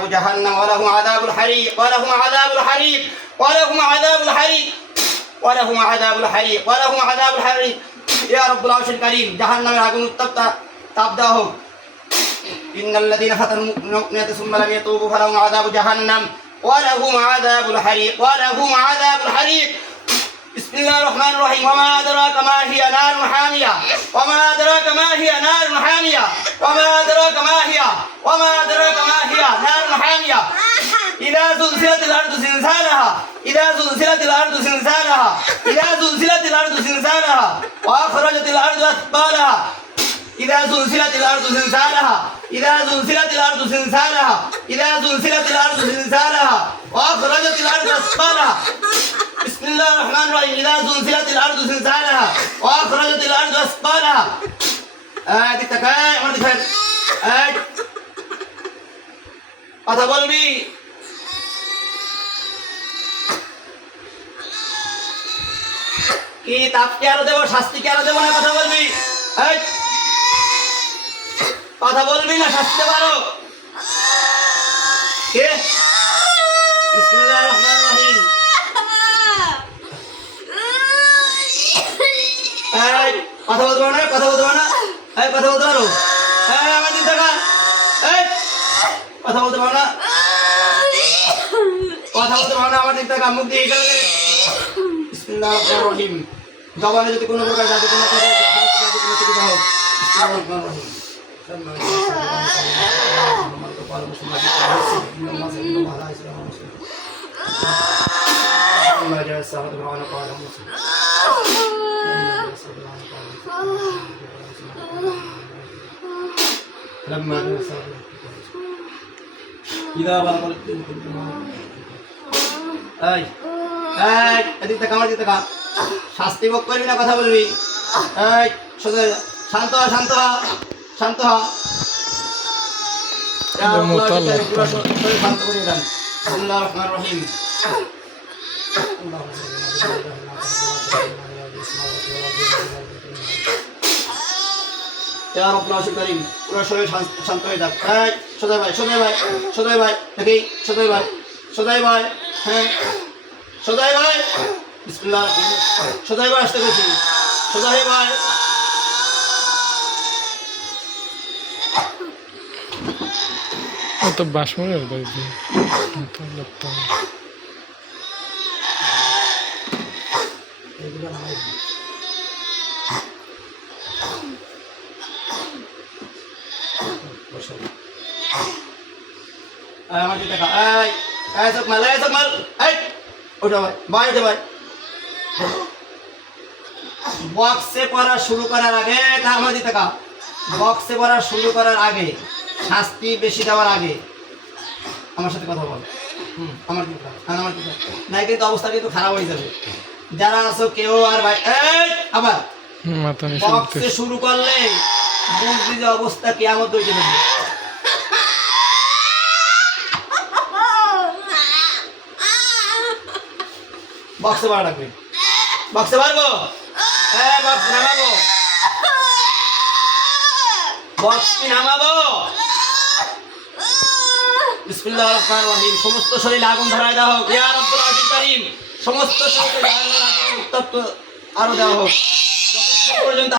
عذاب جهنم ولهم عذاب الحريق ولهم عذاب الحريق ولهم عذاب الحريق ولهم عذاب الحريق ولهم عذاب الحريق يا رب العرش الكريم جهنم আগুন উত্তপ্ত তাপ দেওয়া হোক إن الذين فتنوا المؤمنات ثم لم يتوبوا فلهم عذاب جهنم ولهم عذاب الحريق ولهم عذاب الحريق بسم الله الرحمن الرحيم وما أدراك ما هي نار حامية وما أدراك ما هي نار حامية وما أدراك ما هي وما أدراك ما هي نار حامية إذا زلزلت الأرض زلزالها إذا زلزلت الأرض زلزالها إذا زلزلت الأرض زلزالها وأخرجت الأرض أثقالها إذا زلزلت الأرض زلزالها إذا زلزلت الأرض زلزالها إذا زلزلت الأرض زلزالها وأخرجت الأرض أثقالها بسم الله الرحمن الرحيم إذا زلزلت الأرض زلزالها وأخرجت الأرض أثقالها آدي تكاي আমার দিবেন কথা বলবি কি তাপ কি আরো দেব শাস্তি কি আরো দেব না কথা বলবি কথা বলবি না শাস্তি পারো কে বিসমিল্লাহির রহমানির রহিম কথা বলতে পারো না কথা বলতে পারো না কথা বলতে পারো আমার দিন থাকা কথা বলতে পারো না কথা বলতে পারো না আমার দিন থাকা মুখ দিয়ে গেলে বিসমিল্লাহির রহমানির রহিম জবানে যদি কোনো প্রকার জাদু কোনো করে কোনো সুবিধা হোক বিসমিল্লাহির রহমানির রহিম لما إذا بلغ এই এই এদিকে তাকা আমার দিকে তাকা শাস্তি ভোগ করবি না কথা বলবি এই সোজা শান্ত হ শান্ত হ শান্ত হ শান্ত করে দেন আল্লাহর রহমানির রহিম يا رب العرش الكريم পুরো শরীর শান্ত হয়ে যাক এই সোজা ভাই সোজা ভাই সোজা ভাই দেখি সোজা ভাই সোজা ভাই হ্যাঁ সোজা ভাই বিসমিল্লাহ সোজা ভাই আসতে গেছি সোজা ভাই তো বাসমনের বাড়ি তো লাগতো এগুলো নাই আমার দিকে তাকা এই সকমাল এই ওঠো ভাই বাইরে ভাই বক্সে পড়া শুরু করার আগে তা আমার দিকে তাকা বক্সে পড়া শুরু করার আগে শাস্তি বেশি দেওয়ার আগে আমার সাথে কথা বল আমার দিকে আমার দিকে নাই কিন্তু অবস্থা কিন্তু খারাপ হয়ে যাবে যারা আছো কেউ আর ভাই এই আবার বক্সে শুরু করলে বুঝবি যে অবস্থা কিয়ামত হয়ে যাবে বক্সে বার রাখবে বক্সে পারবো হ্যাঁ বক্স নামাবো বক্স কি নামাবো বিসমিল্লাহির রহমানির রহিম সমস্ত শরীরে আগুন ধরায় দেওয়া হোক ইয়া রব্বুল আরশিল কারীম সমস্ত শরীরে আগুন উত্তপ্ত আরো দেওয়া হোক পর্যন্ত